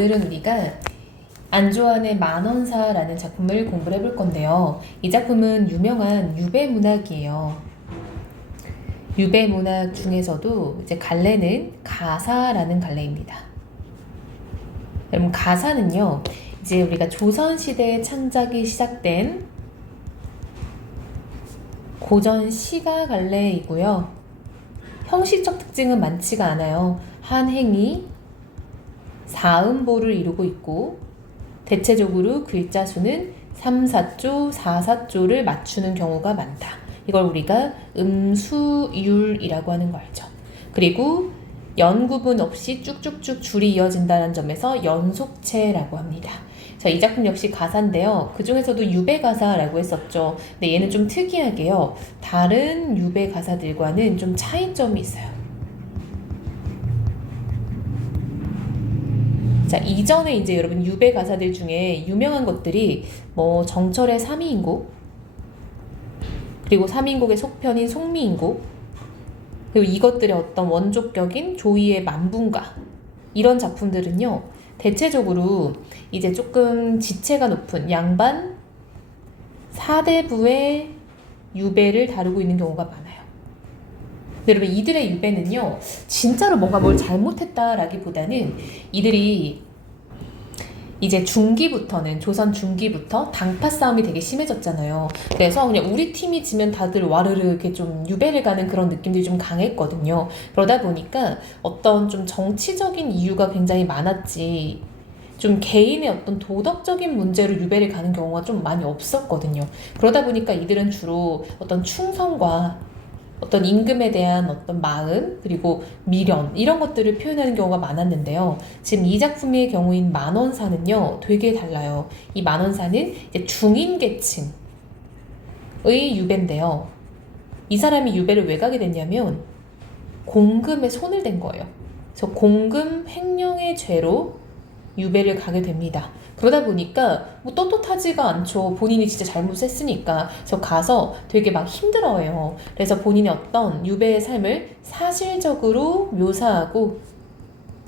오늘은 우리가 안조한의 만원사라는 작품을 공부를 해볼 건데요. 이 작품은 유명한 유배문학이에요. 유배문학 중에서도 이제 갈래는 가사라는 갈래입니다. 여러분, 가사는요, 이제 우리가 조선시대 창작이 시작된 고전 시가 갈래이고요. 형식적 특징은 많지가 않아요. 한 행이 사음보를 이루고 있고 대체적으로 글자 수는 3, 4조, 4, 4조를 맞추는 경우가 많다. 이걸 우리가 음수율이라고 하는 거 알죠? 그리고 연구분 없이 쭉쭉쭉 줄이 이어진다는 점에서 연속체라고 합니다. 자, 이 작품 역시 가사인데요. 그 중에서도 유배가사라고 했었죠. 근데 얘는 좀 특이하게요. 다른 유배가사들과는 좀 차이점이 있어요. 자, 이전에 이제 여러분 유배 가사들 중에 유명한 것들이 뭐 정철의 삼위인곡, 그리고 삼위인곡의 속편인 송미인곡, 그리고 이것들의 어떤 원조격인 조이의 만분가, 이런 작품들은요, 대체적으로 이제 조금 지체가 높은 양반 사대부의 유배를 다루고 있는 경우가 많아요. 근데 여러분, 이들의 유배는요, 진짜로 뭔가 뭘 잘못했다라기보다는 이들이 이제 중기부터는, 조선 중기부터 당파 싸움이 되게 심해졌잖아요. 그래서 그냥 우리 팀이 지면 다들 와르르 이렇게 좀 유배를 가는 그런 느낌들이 좀 강했거든요. 그러다 보니까 어떤 좀 정치적인 이유가 굉장히 많았지, 좀 개인의 어떤 도덕적인 문제로 유배를 가는 경우가 좀 많이 없었거든요. 그러다 보니까 이들은 주로 어떤 충성과 어떤 임금에 대한 어떤 마음, 그리고 미련, 이런 것들을 표현하는 경우가 많았는데요. 지금 이 작품의 경우인 만원사는요, 되게 달라요. 이 만원사는 이제 중인계층의 유배인데요. 이 사람이 유배를 왜 가게 됐냐면 공금에 손을 댄 거예요. 그래서 공금 횡령의 죄로 유배를 가게 됩니다. 그러다 보니까 뭐 떳떳하지가 않죠. 본인이 진짜 잘못했으니까. 그래서 가서 되게 막 힘들어해요. 그래서 본인의 어떤 유배의 삶을 사실적으로 묘사하고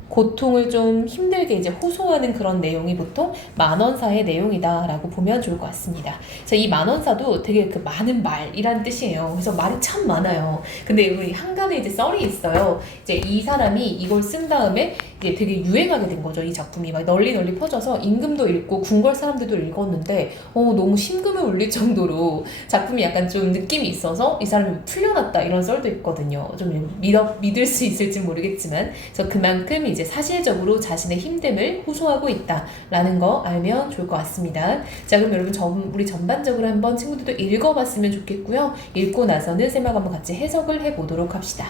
고통을 좀 힘들게 이제 호소하는 그런 내용이 보통 만원사의 내용이다라고 보면 좋을 것 같습니다. 그래서 이 만원사도 되게 그 많은 말이란 뜻이에요. 그래서 말이 참 많아요. 근데 여기 한간에 이제 썰이 있어요. 이제 이 사람이 이걸 쓴 다음에 이제 되게 유행하게 된 거죠. 이 작품이 막 널리 퍼져서 임금도 읽고 궁궐 사람들도 읽었는데 너무 심금을 울릴 정도로 작품이 약간 좀 느낌이 있어서 이 사람이 풀려났다, 이런 썰도 있거든요. 좀 믿을 수 있을지 모르겠지만, 그래서 그만큼 이제 사실적으로 자신의 힘듦을 호소하고 있다라는 거 알면 좋을 것 같습니다. 자, 그럼 여러분 우리 전반적으로 한번 친구들도 읽어봤으면 좋겠고요. 읽고 나서는 쌤하고 한번 같이 해석을 해보도록 합시다.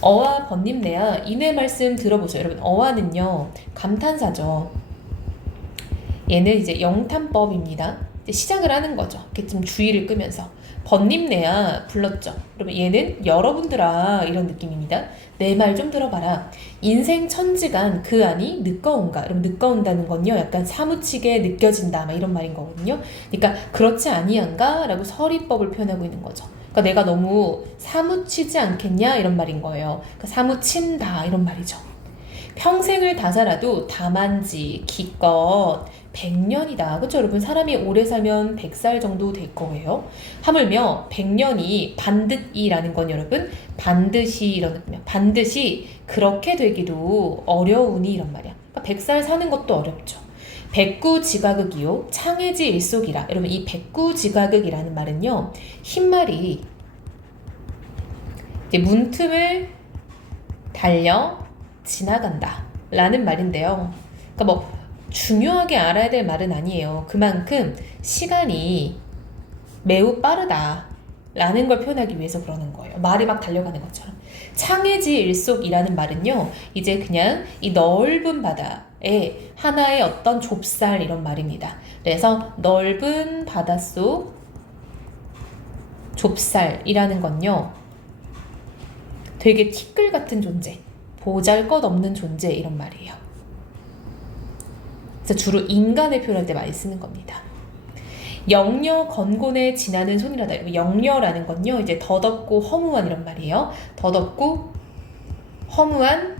어와 번님내야 이내 말씀 들어보세요. 여러분, 어와는요, 감탄사죠. 얘는 이제 영탄법입니다. 이제 시작을 하는 거죠. 이렇게 좀 주의를 끄면서. 번님내야 불렀죠. 그러면 얘는 여러분들아, 이런 느낌입니다. 내 말 좀 들어봐라. 인생 천지간 그 안이 느껴온가. 그럼 느껴온다는 건요, 약간 사무치게 느껴진다, 막 이런 말인 거거든요. 그러니까 그렇지 아니한가? 라고 서리법을 표현하고 있는 거죠. 그러니까 내가 너무 사무치지 않겠냐, 이런 말인 거예요. 그러니까 사무친다, 이런 말이죠. 평생을 다 살아도 다만지 기껏 100년이다. 그쵸, 여러분? 사람이 오래 살면 100살 정도 될 거예요. 하물며 100년이 반드이라는 건 여러분, 반드시, 이런 느낌이야. 반드시 그렇게 되기도 어려우니, 이런 말이야. 그러니까 100살 사는 것도 어렵죠. 백구지가극이요 창해지 일속이라. 여러분, 이 백구지가극이라는 말은요, 흰말이 이제 문틈을 달려 지나간다 라는 말인데요. 그러니까 뭐 중요하게 알아야 될 말은 아니에요. 그만큼 시간이 매우 빠르다 라는 걸 표현하기 위해서 그러는 거예요. 말이 막 달려가는 것처럼. 창해지 일속이라는 말은요, 이제 그냥 이 넓은 바다에 하나의 어떤 좁쌀, 이런 말입니다. 그래서 넓은 바닷속 좁쌀이라는 건요, 되게 티끌 같은 존재, 보잘것없는 존재, 이런 말이에요. 그래서 주로 인간을 표현할 때 많이 쓰는 겁니다. 영녀 건곤에 지나는 손이라다. 영녀라는 건요, 이제 더덥고 허무한, 이런 말이에요. 더덥고 허무한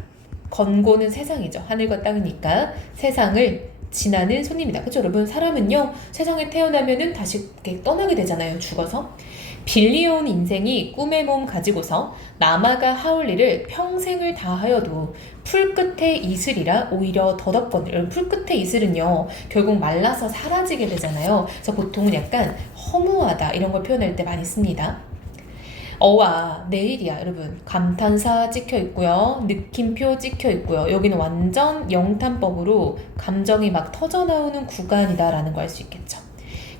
건고는 세상이죠. 하늘과 땅이니까 세상을 지나는 손님이다. 그쵸 여러분? 사람은요 세상에 태어나면은 다시 이렇게 떠나게 되잖아요. 죽어서. 빌리온 인생이 꿈의 몸 가지고서 남아가 하올 일을 평생을 다하여도 풀끝의 이슬이라 오히려 더덥거늘. 풀끝의 이슬은요 결국 말라서 사라지게 되잖아요. 그래서 보통은 약간 허무하다 이런 걸 표현할 때 많이 씁니다. 어와 내일이야 여러분. 감탄사 찍혀 있고요. 느낌표 찍혀 있고요. 여기는 완전 영탄법으로 감정이 막 터져 나오는 구간이다 라는 거 알 수 있겠죠.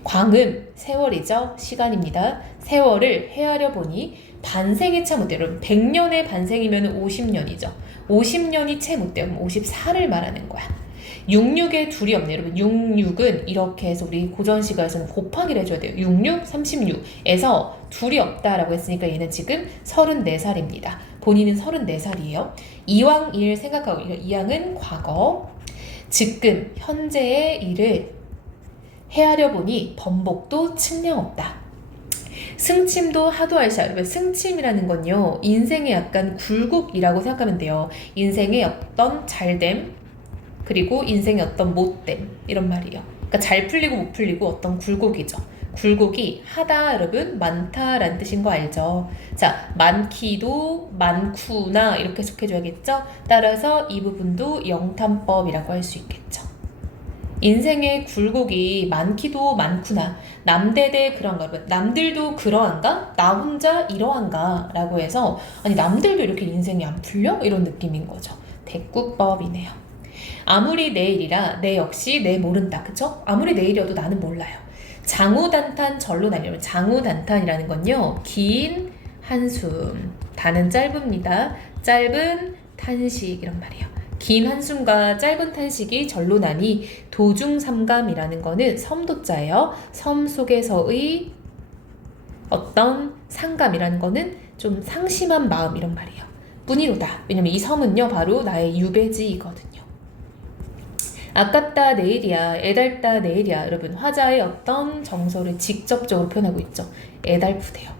광음 세월이죠. 시간입니다. 세월을 헤아려 보니 반생이 차 못돼요. 여러분 100년의 반생이면 50년이죠. 50년이 채 못돼요. 54를 말하는 거야. 66에 둘이 없네요. 여러분 66은 이렇게 해서 우리 고전시가에서는 곱하기를 해줘야 돼요. 66, 36에서 둘이 없다라고 했으니까 얘는 지금 34살입니다. 본인은 34살이에요. 이왕일 생각하고 이왕은 과거, 지금 현재의 일을 헤아려 보니 번복도 측량 없다. 승침도 하도할샤. 여러분 승침이라는 건요 인생의 약간 굴곡이라고 생각하면 돼요. 인생의 어떤 잘됨 그리고 인생의 어떤 못됨 이런 말이에요. 그러니까 잘 풀리고 못 풀리고 어떤 굴곡이죠. 굴곡이 하다 여러분 많다라는 뜻인 거 알죠? 자 많기도 많구나 이렇게 속해줘야겠죠? 따라서 이 부분도 영탄법이라고 할 수 있겠죠. 인생의 굴곡이 많기도 많구나. 남대대 그런가? 남들도 그러한가? 나 혼자 이러한가? 라고 해서 아니 남들도 이렇게 인생이 안 풀려? 이런 느낌인 거죠. 대꾸법이네요. 아무리 내일이라 내 역시 내 모른다. 그쵸? 아무리 내일이어도 나는 몰라요. 장우단탄 절로 날려. 장우단탄이라는 건요. 긴 한숨. 단은 짧습니다. 짧은 탄식 이런 말이에요. 긴 한숨과 짧은 탄식이 절로 나니 도중삼감이라는 거는 섬도자예요. 섬 속에서의 어떤 상감이라는 거는 좀 상심한 마음 이런 말이에요. 뿐이로다. 왜냐면 이 섬은요 바로 나의 유배지이거든요. 아깝다 내일이야. 애달다 내일이야. 여러분 화자의 어떤 정서를 직접적으로 표현하고 있죠. 애달프대요.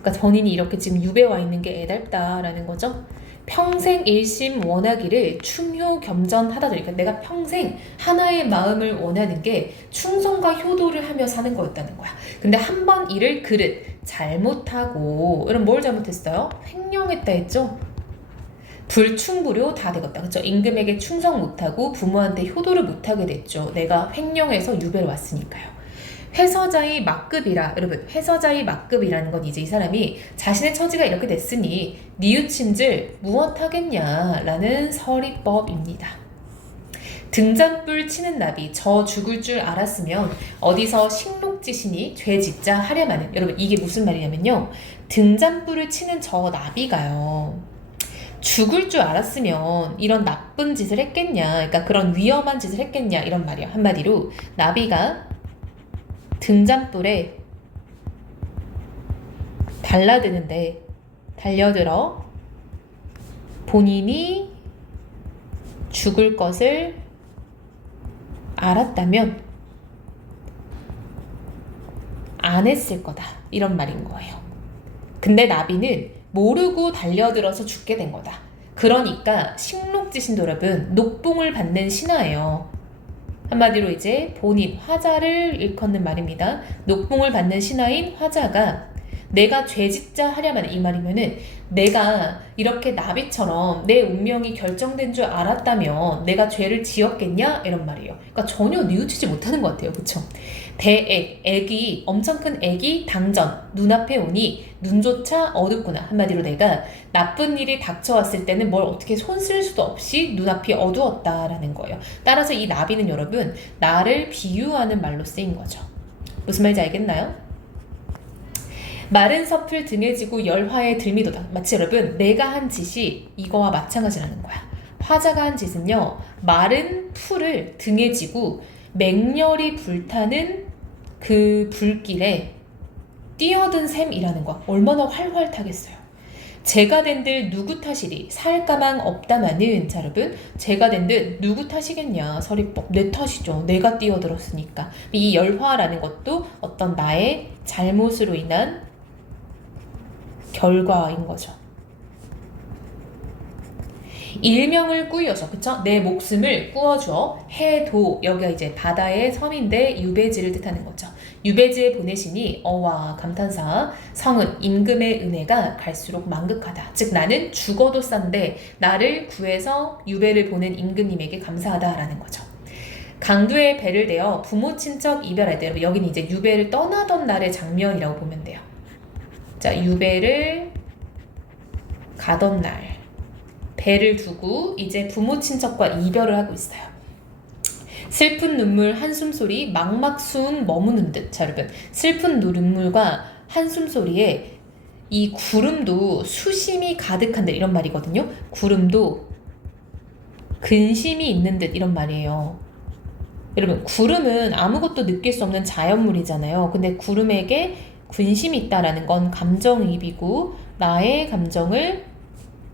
그러니까 본인이 이렇게 지금 유배에 와 있는 게 애달다라는 거죠. 평생 일심 원하기를 충효 겸전하다. 그러니까 내가 평생 하나의 마음을 원하는 게 충성과 효도를 하며 사는 거였다는 거야. 근데 한 번 일을 그릇 잘못하고 여러분 뭘 잘못했어요? 횡령했다 했죠? 불충불효 다 되겠다. 그쵸? 임금에게 충성 못하고 부모한테 효도를 못하게 됐죠. 내가 횡령해서 유배를 왔으니까요. 회서자의 막급이라. 여러분 회서자의 막급이라는 건 이제 이 사람이 자신의 처지가 이렇게 됐으니 뉘우친들 무엇하겠냐 라는 서리법입니다. 등잔불 치는 나비. 저 죽을 줄 알았으면 어디서 식록지시니 죄짓자 하랴마는. 여러분 이게 무슨 말이냐면요 등잔불을 치는 저 나비가요 죽을 줄 알았으면 이런 나쁜 짓을 했겠냐, 그러니까 그런 위험한 짓을 했겠냐 이런 말이에요. 한마디로 나비가 등잔불에 달려들어 본인이 죽을 것을 알았다면 안 했을 거다 이런 말인 거예요. 근데 나비는 모르고 달려들어서 죽게 된 거다. 그러니까 식록지신도 여러분 녹봉을 받는 신하예요. 한마디로 이제 본인 화자를 일컫는 말입니다. 녹봉을 받는 신하인 화자가 내가 죄짓자 하랴만 이 말이면은 내가 이렇게 나비처럼 내 운명이 결정된 줄 알았다면 내가 죄를 지었겠냐 이런 말이에요. 그러니까 전혀 뉘우치지 못하는 것 같아요. 그쵸? 대액, 액이 엄청 큰 액이 당전 눈앞에 오니 눈조차 어둡구나. 한마디로 내가 나쁜 일이 닥쳐왔을 때는 뭘 어떻게 손쓸 수도 없이 눈앞이 어두웠다라는 거예요. 따라서 이 나비는 여러분 나를 비유하는 말로 쓰인 거죠. 무슨 말인지 알겠나요? 마른 섭을 등에 지고 열화에 들미도다. 마치 여러분 내가 한 짓이 이거와 마찬가지라는 거야. 화자가 한 짓은요 마른 풀을 등에 지고 맹렬히 불타는 그 불길에 뛰어든 셈이라는 거야. 얼마나 활활 타겠어요. 제가 된들 누구 탓이리 살가망 없다마는. 자 여러분 제가 된들 누구 탓이겠냐. 서리법 내 탓이죠. 내가 뛰어들었으니까. 이 열화라는 것도 어떤 나의 잘못으로 인한 결과인 거죠. 일명을 꾸여서, 그쵸? 내 목숨을 꾸어줘. 해도, 여기가 이제 바다의 섬인데 유배지를 뜻하는 거죠. 유배지에 보내시니 어와 감탄사, 성은 임금의 은혜가 갈수록 만극하다. 즉 나는 죽어도 싼데 나를 구해서 유배를 보낸 임금님에게 감사하다라는 거죠. 강두에 배를 대어 부모 친척 이별할 때, 여러분 여기는 이제 유배를 떠나던 날의 장면이라고 보면 돼요. 자, 유배를 가던 날 배를 두고 이제 부모 친척과 이별을 하고 있어요. 슬픈 눈물 한숨 소리 막막순 머무는 듯. 자, 여러분 슬픈 눈물과 한숨 소리에 이 구름도 수심이 가득한 듯 이런 말이거든요. 구름도 근심이 있는 듯 이런 말이에요. 여러분 구름은 아무것도 느낄 수 없는 자연물이잖아요. 근데 구름에게 근심이 있다라는 건 감정이입이고 나의 감정을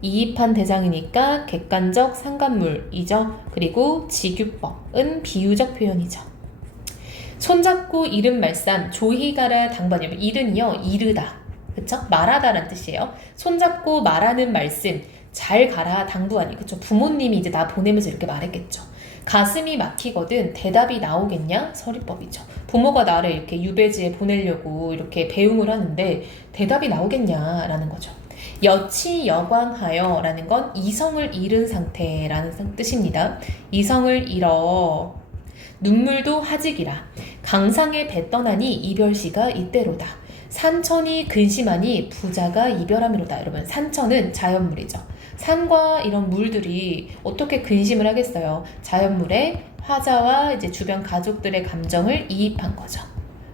이입한 대상이니까 객관적 상관물이죠. 그리고 직유법은 비유적 표현이죠. 손잡고 이른 말씀 조희 가라 당번이면 이른이요 이르다, 그쵸? 말하다라는 뜻이에요. 손잡고 말하는 말씀 잘 가라 당부하니, 그쵸? 부모님이 이제 나 보내면서 이렇게 말했겠죠. 가슴이 막히거든 대답이 나오겠냐? 서리법이죠. 부모가 나를 이렇게 유배지에 보내려고 이렇게 배웅을 하는데 대답이 나오겠냐라는 거죠. 여치 여광하여 라는 건 이성을 잃은 상태라는 뜻입니다. 이성을 잃어 눈물도 하직이라 강상에 배 떠나니 이별시가 이때로다. 산천이 근심하니 부자가 이별함이로다. 여러분 산천은 자연물이죠. 산과 이런 물들이 어떻게 근심을 하겠어요. 자연물에 화자와 이제 주변 가족들의 감정을 이입한 거죠.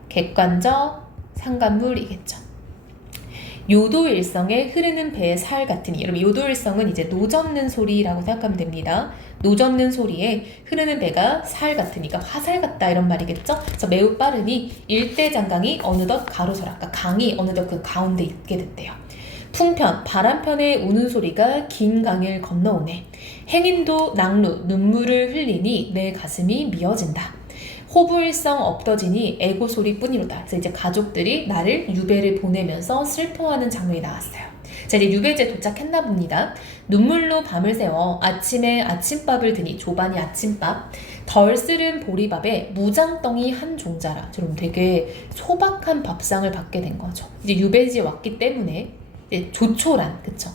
객관적 상관물이겠죠. 요도일성에 흐르는 배의 살 같으니, 여러분 요도일성은 이제 노 젓는 소리라고 생각하면 됩니다. 노 젓는 소리에 흐르는 배가 살 같으니까 화살 같다 이런 말이겠죠. 그래서 매우 빠르니 일대장강이 어느덧 가로서라. 그러니까 강이 어느덧 그 가운데 있게 됐대요. 풍편, 바람편에 우는 소리가 긴 강을 건너오네. 행인도 낙루, 눈물을 흘리니 내 가슴이 미어진다. 호부일성 없더지니 애고 소리뿐이로다. 그래서 이제 가족들이 나를 유배를 보내면서 슬퍼하는 장면이 나왔어요. 자, 이제 유배지에 도착했나 봅니다. 눈물로 밤을 새워 아침에 아침밥을 드니, 조반이 아침밥. 덜 쓰른 보리밥에 무장덩이 한 종자라. 저는 되게 소박한 밥상을 받게 된 거죠. 이제 유배지에 왔기 때문에 조촐한, 그쵸?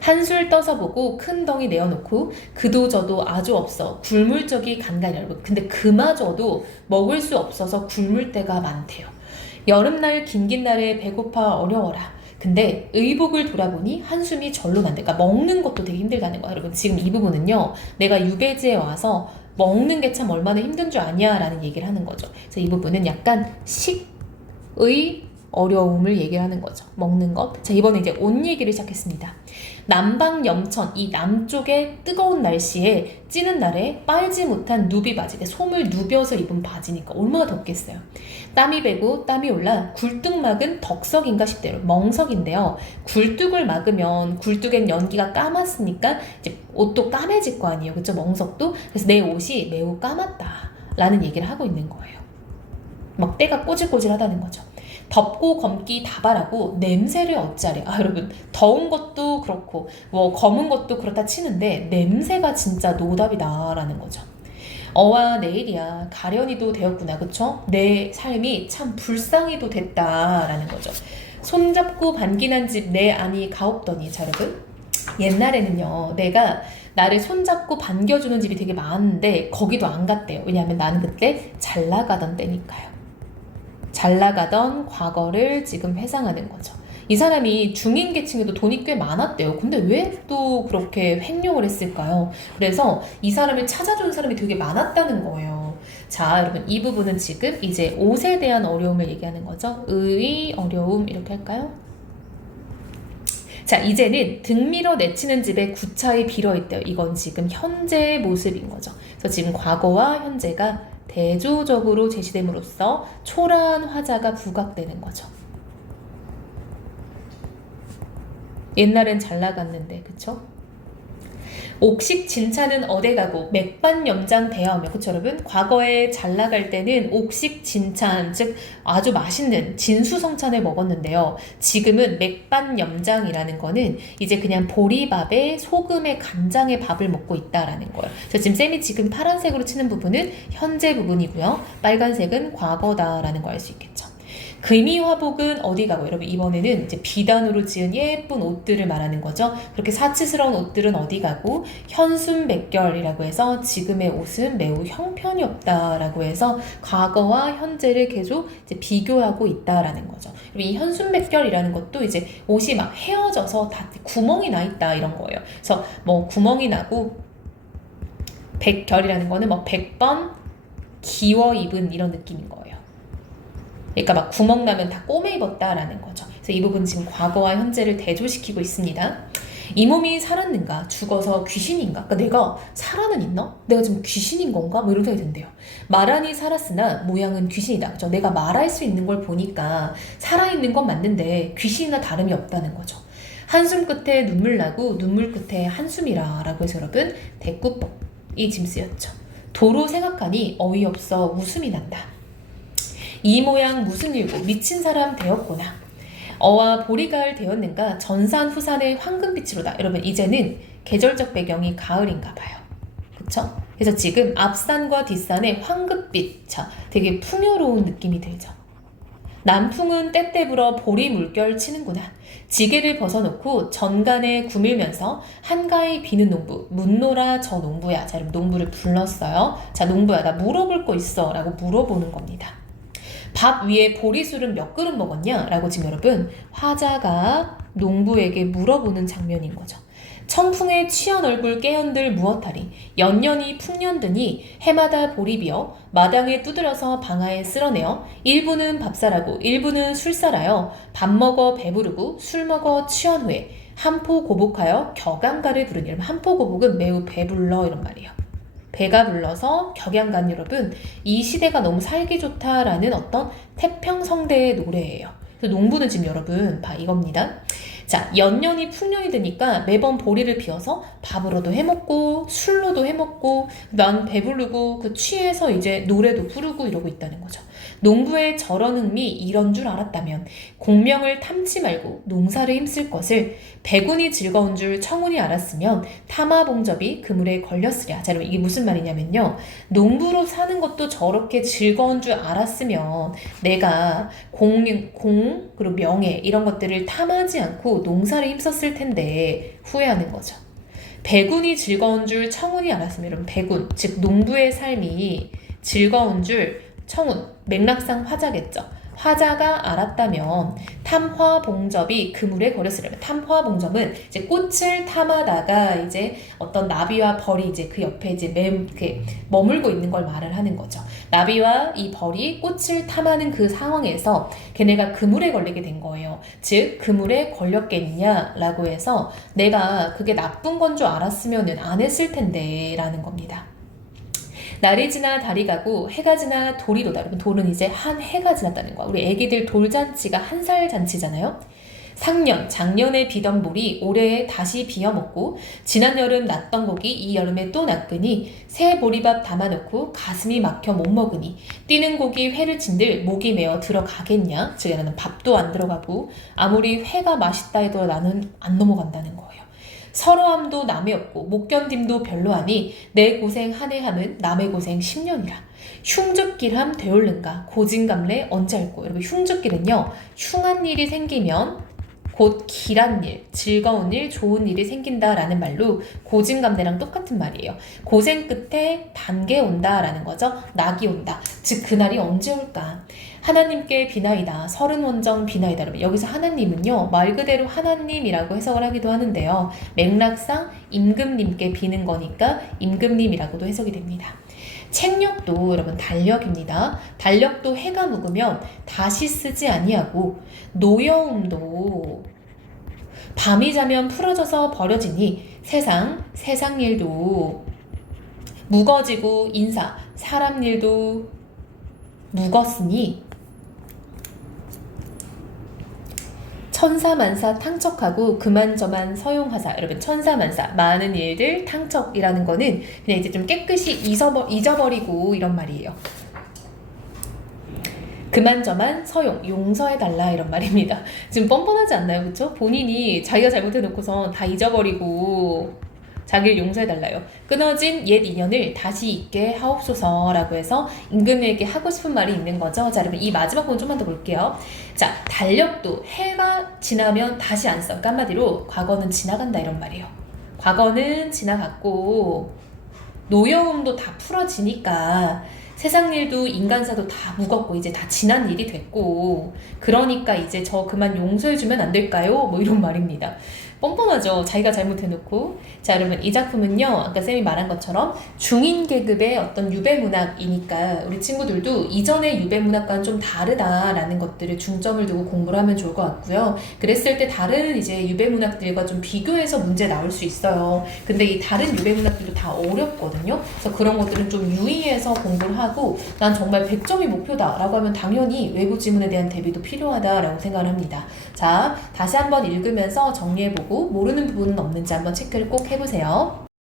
한술 떠서 보고 큰 덩이 내어놓고 그도 저도 아주 없어 굶을 적이 간간히. 여러분 근데 그마저도 먹을 수 없어서 굶을 때가 많대요. 여름날 긴긴 날에 배고파 어려워라. 근데 의복을 돌아보니 한숨이 절로 난다. 그러니까 먹는 것도 되게 힘들다는 거야. 여러분 지금 이 부분은요, 내가 유배지에 와서 먹는 게 참 얼마나 힘든 줄 아냐 라는 얘기를 하는 거죠. 그래서 이 부분은 약간 식의 어려움을 얘기를 하는 거죠. 먹는 것. 자, 이번에 이제 옷 얘기를 시작했습니다. 남방 염천, 이 남쪽의 뜨거운 날씨에 찌는 날에 빨지 못한 누비 바지, 솜을 누벼서 입은 바지니까 얼마나 덥겠어요. 땀이 배고 땀이 올라 굴뚝 막은 덕석인가 싶대요. 멍석인데요. 굴뚝을 막으면 굴뚝엔 연기가 까맣으니까 이제 옷도 까매질 거 아니에요. 그쵸? 멍석도. 그래서 내 옷이 매우 까맣다라는 얘기를 하고 있는 거예요. 막 때가 꼬질꼬질하다는 거죠. 덥고 검기 다발하고 냄새를 어찌하랴. 아, 여러분 더운 것도 그렇고 뭐 검은 것도 그렇다 치는데 냄새가 진짜 노답이다 라는 거죠. 어와 내일이야 가련이도 되었구나. 그쵸? 내 삶이 참 불쌍히도 됐다 라는 거죠. 손잡고 반기난 집 내 안이 가옵더니. 자, 여러분 옛날에는요 내가 나를 손잡고 반겨주는 집이 되게 많은데 거기도 안 갔대요. 왜냐하면 나는 그때 잘 나가던 때니까요. 잘 나가던 과거를 지금 회상하는 거죠. 이 사람이 중인 계층에도 돈이 꽤 많았대요. 근데 왜 또 그렇게 횡령을 했을까요? 그래서 이 사람을 찾아주는 사람이 되게 많았다는 거예요. 자, 여러분 이 부분은 지금 이제 옷에 대한 어려움을 얘기하는 거죠. 의 어려움 이렇게 할까요? 자, 이제는 등 밀어 내치는 집에 구차히 빌어있대요. 이건 지금 현재의 모습인 거죠. 그래서 지금 과거와 현재가 대조적으로 제시됨으로써 초라한 화자가 부각되는 거죠. 옛날엔 잘 나갔는데, 그쵸? 옥식 진차는 어디 가고 맥반염장 대하오며. 그쵸 여러분? 과거에 잘 나갈 때는 옥식 진찬, 즉 아주 맛있는 진수성찬을 먹었는데요. 지금은 맥반염장이라는 거는 이제 그냥 보리밥에 소금에 간장에 밥을 먹고 있다라는 거예요. 그래서 지금 쌤이 지금 파란색으로 치는 부분은 현재 부분이고요. 빨간색은 과거다라는 거 알 수 있겠죠. 금이화복은 어디 가고. 여러분 이번에는 이제 비단으로 지은 예쁜 옷들을 말하는 거죠. 그렇게 사치스러운 옷들은 어디 가고, 현순백결이라고 해서 지금의 옷은 매우 형편이 없다라고 해서 과거와 현재를 계속 이제 비교하고 있다라는 거죠. 이 현순백결이라는 것도 이제 옷이 막 헤어져서 다 구멍이 나 있다 이런 거예요. 그래서 뭐 구멍이 나고, 백결이라는 거는 뭐 100번 기워 입은 이런 느낌인 거예요. 그러니까 막 구멍 나면 다 꼬매 입었다라는 거죠. 그래서 이 부분 지금 과거와 현재를 대조시키고 있습니다. 이 몸이 살았는가? 죽어서 귀신인가? 그러니까 내가 살아는 있나? 내가 지금 귀신인 건가? 뭐 이런 생각이 든대요. 말하니 살았으나 모양은 귀신이다. 그죠? 내가 말할 수 있는 걸 보니까 살아있는 건 맞는데 귀신이나 다름이 없다는 거죠. 한숨 끝에 눈물 나고 눈물 끝에 한숨이라 라고 해서 여러분 대꾸법이 지금 쓰였죠. 도로 생각하니 어이없어 웃음이 난다. 이 모양 무슨 일고 미친 사람 되었구나. 어와 보리가을 되었는가 전산 후산의 황금빛으로다. 여러분 이제는 계절적 배경이 가을인가 봐요. 그쵸? 그래서 지금 앞산과 뒷산의 황금빛, 자 되게 풍요로운 느낌이 들죠. 남풍은 때때 불어 보리 물결 치는구나. 지게를 벗어놓고 전간에 구밀면서 한가히 비는 농부. 묻노라 저 농부야. 자, 여러분 농부를 불렀어요. 자, 농부야 나 물어볼 거 있어 라고 물어보는 겁니다. 밥 위에 보리술은 몇 그릇 먹었냐? 라고 지금 여러분 화자가 농부에게 물어보는 장면인 거죠. 청풍에 취한 얼굴 깨언들 무엇하리. 연년이 풍년드니 해마다 보리 비어 마당에 두드려서 방아에 쓸어내어 일부는 밥사라고 일부는 술사라여 밥 먹어 배부르고 술 먹어 취한 후에 한포 고복하여 격양가를 부르니. 한포 고복은 매우 배불러 이런 말이에요. 배가 불러서 격양간. 여러분 이 시대가 너무 살기 좋다라는 어떤 태평성대의 노래예요. 그래서 농부는 지금 여러분 봐 이겁니다. 자, 연년이 풍년이 되니까 매번 보리를 비워서 밥으로도 해먹고 술로도 해먹고 난 배부르고 그 취해서 이제 노래도 부르고 이러고 있다는 거죠. 농부의 저런 흥미 이런 줄 알았다면 공명을 탐지 말고 농사를 힘쓸 것을 백운이 즐거운 줄 청운이 알았으면 탐화봉접이 그물에 걸렸으랴. 자, 여러분 이게 무슨 말이냐면요. 농부로 사는 것도 저렇게 즐거운 줄 알았으면 내가 그리고 명예 이런 것들을 탐하지 않고 농사를 힘썼을 텐데 후회하는 거죠. 백운이 즐거운 줄 청운이 알았으면. 여러분 백운 즉 농부의 삶이 즐거운 줄 청운 맥락상 화자겠죠. 화자가 알았다면 탐화봉접이 그물에 걸렸으려면. 탐화봉접은 이제 꽃을 탐하다가 이제 어떤 나비와 벌이 이제 그 옆에 이제 머물고 있는 걸 말을 하는 거죠. 나비와 이 벌이 꽃을 탐하는 그 상황에서 걔네가 그물에 걸리게 된 거예요. 즉 그물에 걸렸겠냐라고 해서 내가 그게 나쁜 건 줄 알았으면은 안 했을 텐데 라는 겁니다. 날이 지나 달이 가고 해가 지나 돌이 도다. 여러분 돌은 이제 한 해가 지났다는 거야. 우리 애기들 돌잔치가 1살 잔치잖아요. 작년에 비던 볼이 올해에 다시 비어먹고 지난 여름 났던 곡이 이 여름에 또 났으니 새 보리밥 담아놓고 가슴이 막혀 못 먹으니 뛰는 고기 회를 친들 목이 메어 들어가겠냐. 즉 나는 밥도 안 들어가고 아무리 회가 맛있다 해도 나는 안 넘어간다는 거예요. 서러함도 남의 없고 목견딤도 별로하니 내 고생 한 해 함은 남의 고생 10년이라. 흉죽길함 되올른가 고진감래 언짢고. 여러분 흉죽길은요 흉한 일이 생기면 곧 길한 일, 즐거운 일, 좋은 일이 생긴다라는 말로 고진감래랑 똑같은 말이에요. 고생 끝에 단계 온다라는 거죠. 낙이 온다. 즉 그날이 언제 올까? 하나님께 비나이다. 서른원정 비나이다. 여러분 여기서 하나님은요 말 그대로 하나님이라고 해석을 하기도 하는데요. 맥락상 임금님께 비는 거니까 임금님이라고도 해석이 됩니다. 책력도 여러분 달력입니다. 달력도 해가 묵으면 다시 쓰지 아니하고 노여움도 밤이 자면 풀어져서 버려지니 세상 일도 무거지고 인사 사람 일도 묵었으니. 천사만사 탕척하고 그만저만 서용하사. 여러분 천사만사 많은 일들 탕척이라는 거는 그냥 이제 좀 깨끗이 잊어버리고 이런 말이에요. 그만저만 서용, 용서해달라 이런 말입니다. 지금 뻔뻔하지 않나요? 그쵸? 본인이 자기가 잘못해놓고선 다 잊어버리고 자기를 용서해달라요. 끊어진 옛 인연을 다시 있게 하옵소서라고 해서 임금에게 하고 싶은 말이 있는 거죠. 자, 여러분 이 마지막 부분 좀만 더 볼게요. 자, 달력도 해가 지나면 다시 안 써. 그러니까 한마디로 과거는 지나간다 이런 말이에요. 과거는 지나갔고 노여움도 다 풀어지니까 세상 일도 인간사도 다 무겁고 이제 다 지난 일이 됐고 그러니까 이제 저 그만 용서해주면 안 될까요? 뭐 이런 말입니다. 뻔뻔하죠. 자기가 잘못해놓고. 자, 여러분 이 작품은요 아까 쌤이 말한 것처럼 중인 계급의 어떤 유배문학이니까 우리 친구들도 이전의 유배문학과는 좀 다르다라는 것들을 중점을 두고 공부를 하면 좋을 것 같고요. 그랬을 때 다른 이제 유배문학들과 좀 비교해서 문제 나올 수 있어요. 근데 이 다른 유배문학들도 다 어렵거든요. 그래서 그런 것들은 좀 유의해서 공부를 하고 난 정말 100점이 목표다라고 하면 당연히 외부 지문에 대한 대비도 필요하다라고 생각을 합니다. 자, 다시 한번 읽으면서 정리해보고 모르는 부분은 없는지 한번 체크를 꼭 해보세요.